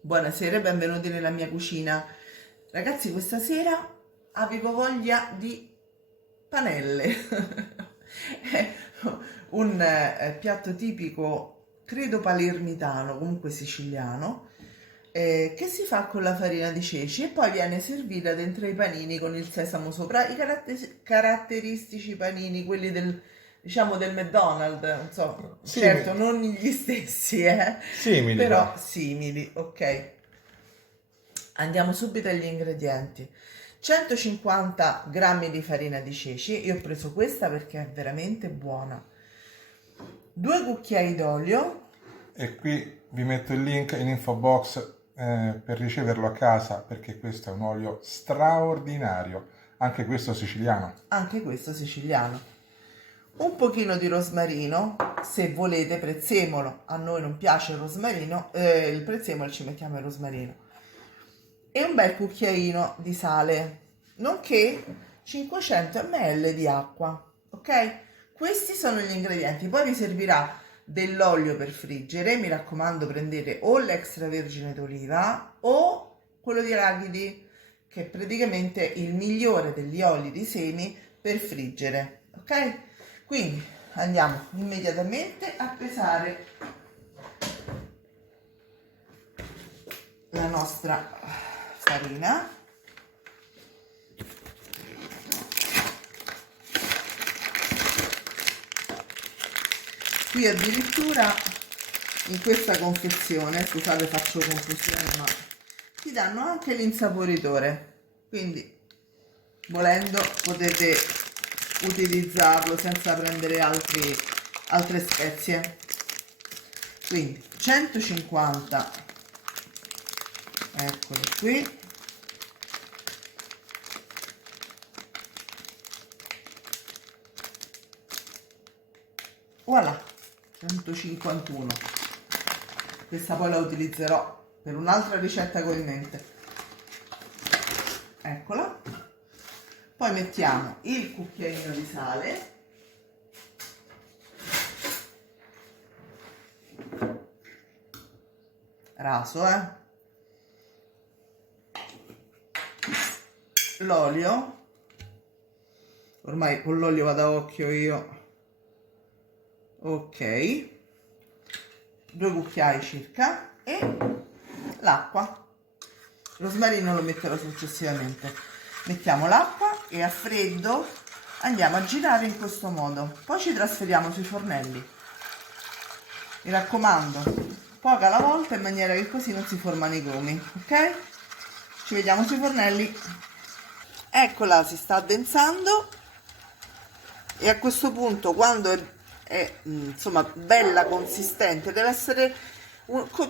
Buonasera e benvenuti nella mia cucina. Ragazzi, questa sera avevo voglia di panelle. È un piatto tipico, credo palermitano, comunque siciliano, che si fa con la farina di ceci e poi viene servita dentro i panini con il sesamo sopra, i caratteristici panini, quelli diciamo del McDonald's, non so, certo Simili, non gli stessi, simili però. però simili, ok. Andiamo subito agli ingredienti. 150 grammi di farina di ceci, io ho preso questa perché è veramente buona. 2 cucchiai d'olio, E qui vi metto il link in info box per riceverlo a casa perché questo è un olio straordinario, anche questo siciliano. anche questo siciliano. Un pochino di rosmarino, se volete prezzemolo, a noi non piace il rosmarino, il prezzemolo ci mettiamo il rosmarino. E un bel cucchiaino di sale, nonché 500 ml di acqua, ok? Questi sono gli ingredienti, poi vi servirà dell'olio per friggere, mi raccomando prendete o l'extravergine d'oliva o quello di arachidi, che è praticamente il migliore degli oli di semi per friggere, ok? Quindi andiamo immediatamente a pesare la nostra farina. Qui addirittura in questa confezione, scusate faccio confusione, ma ti danno anche l'insaporitore, quindi volendo potete utilizzarlo senza prendere altre spezie. Quindi 150, eccolo qui, voilà, 151. Questa poi la utilizzerò per un'altra ricetta che ho in mente. Eccola. Poi mettiamo il cucchiaino di sale. Raso, l'olio. Ormai con l'olio vado a occhio io. Ok. 2 cucchiai circa e l'acqua. Lo smarino lo metterò successivamente. Mettiamo l'acqua e a freddo andiamo a girare in questo modo. Poi ci trasferiamo sui fornelli. Mi raccomando, poca alla volta in maniera che così non si formano i grumi, ok? Ci vediamo sui fornelli. Eccola, si sta addensando e a questo punto quando è insomma bella consistente deve essere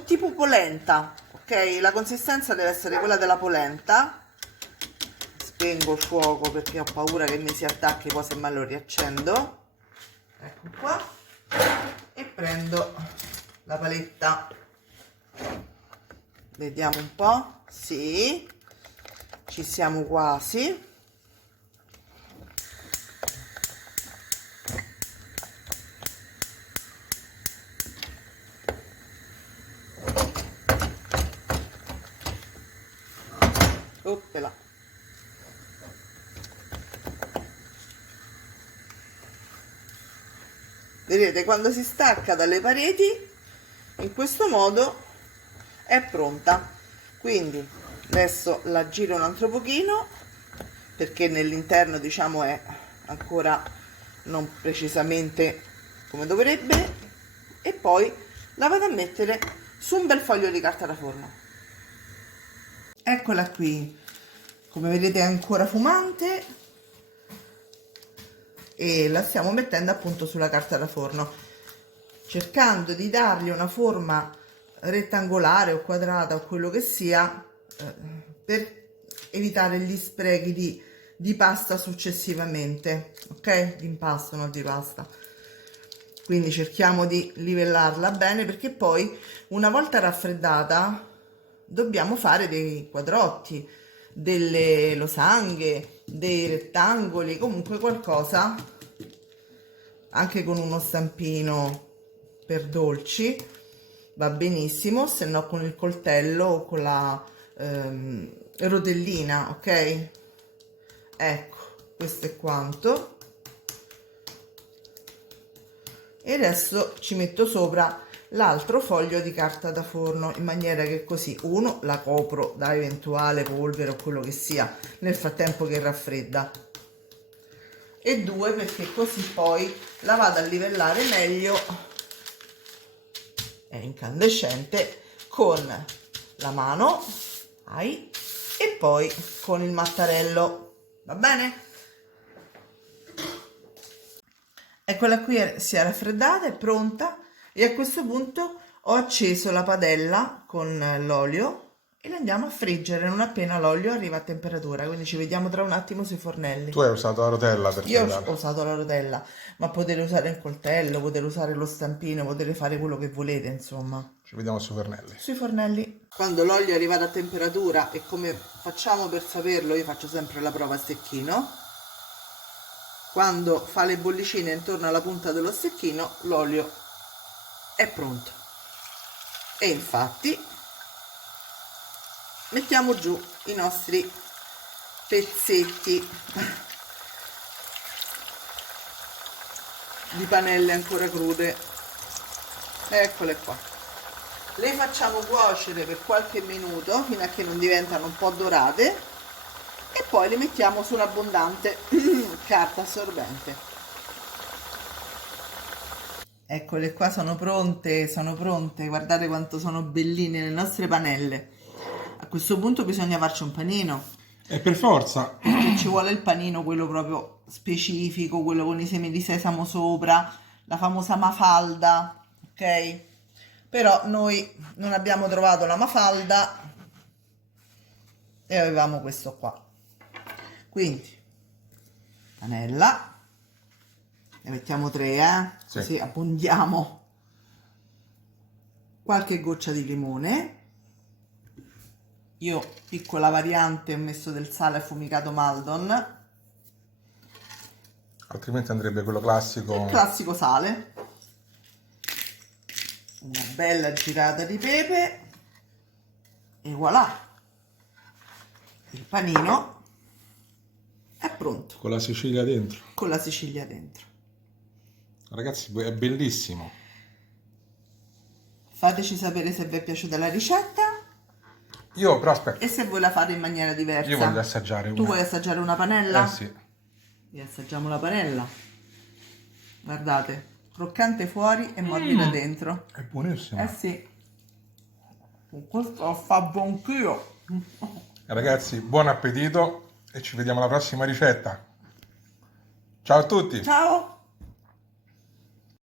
tipo polenta, ok? La consistenza deve essere quella della polenta. Spengo il fuoco perché ho paura che mi si attacchi, poi semmai lo riaccendo. Ecco qua. E prendo la paletta. Vediamo un po'. Sì, ci siamo quasi. Oppela. Vedete, quando si stacca dalle pareti, in questo modo è pronta. Quindi adesso la giro un altro pochino, perché nell'interno diciamo è ancora non precisamente come dovrebbe, e poi la vado a mettere su un bel foglio di carta da forno. Eccola qui, come vedete è ancora fumante e la stiamo mettendo appunto sulla carta da forno, cercando di dargli una forma rettangolare o quadrata o quello che sia, per evitare gli sprechi di pasta successivamente, ok? Di impasto, non di pasta. Quindi cerchiamo di livellarla bene perché poi una volta raffreddata dobbiamo fare dei quadrotti, delle losanghe, dei rettangoli, comunque qualcosa anche con uno stampino per dolci va benissimo, se no con il coltello o con la rotellina, ok? Ecco, questo è quanto. E adesso ci metto sopra l'altro foglio di carta da forno, in maniera che così, uno, la copro da eventuale polvere o quello che sia nel frattempo che raffredda, e due, perché così poi la vado a livellare meglio, è incandescente, con la mano, e poi con il mattarello, va bene? Eccola qui, si è raffreddata, è pronta, e a questo punto ho acceso la padella con l'olio e la andiamo a friggere non appena l'olio arriva a temperatura, quindi ci vediamo tra un attimo sui fornelli. Tu hai usato la rotella per Io tagliare. ho usato la rotella, ma potete usare il coltello, potete usare lo stampino, potete fare quello che volete, insomma. Ci vediamo sui fornelli. Sui fornelli. Quando l'olio è arrivato a temperatura, e come facciamo per saperlo, io faccio sempre la prova a stecchino. Quando fa le bollicine intorno alla punta dello stecchino, l'olio è pronto. E infatti mettiamo giù i nostri pezzetti di panelle ancora crude. Eccole qua. Le facciamo cuocere per qualche minuto fino a che non diventano un po' dorate, e poi le mettiamo su un'abbondante carta assorbente. Eccole qua, sono pronte, guardate quanto sono belline le nostre panelle. A questo punto bisogna farci un panino, E per forza. perché ci vuole il panino, quello proprio specifico, quello con i semi di sesamo sopra, la famosa mafalda, ok? Però noi non abbiamo trovato la mafalda e avevamo questo qua. Quindi panella, ne mettiamo 3, Sì. così abbondiamo. Qualche goccia di limone. Io, piccola variante, ho messo del sale affumicato Maldon, Altrimenti andrebbe quello classico. il classico sale, una bella girata di pepe, e voilà, il panino è pronto, Con la Sicilia dentro. con la Sicilia dentro. Ragazzi, è bellissimo. Fateci sapere se vi è piaciuta la ricetta Io, però aspetta, e se voi la fate in maniera diversa. io voglio assaggiare Tu una. vuoi assaggiare una panella? Sì. E assaggiamo la panella. Guardate, croccante fuori e morbida dentro. È buonissimo. Eh sì, con questo fa buonchio. Ragazzi, buon appetito e ci vediamo alla prossima ricetta. Ciao a tutti. Ciao!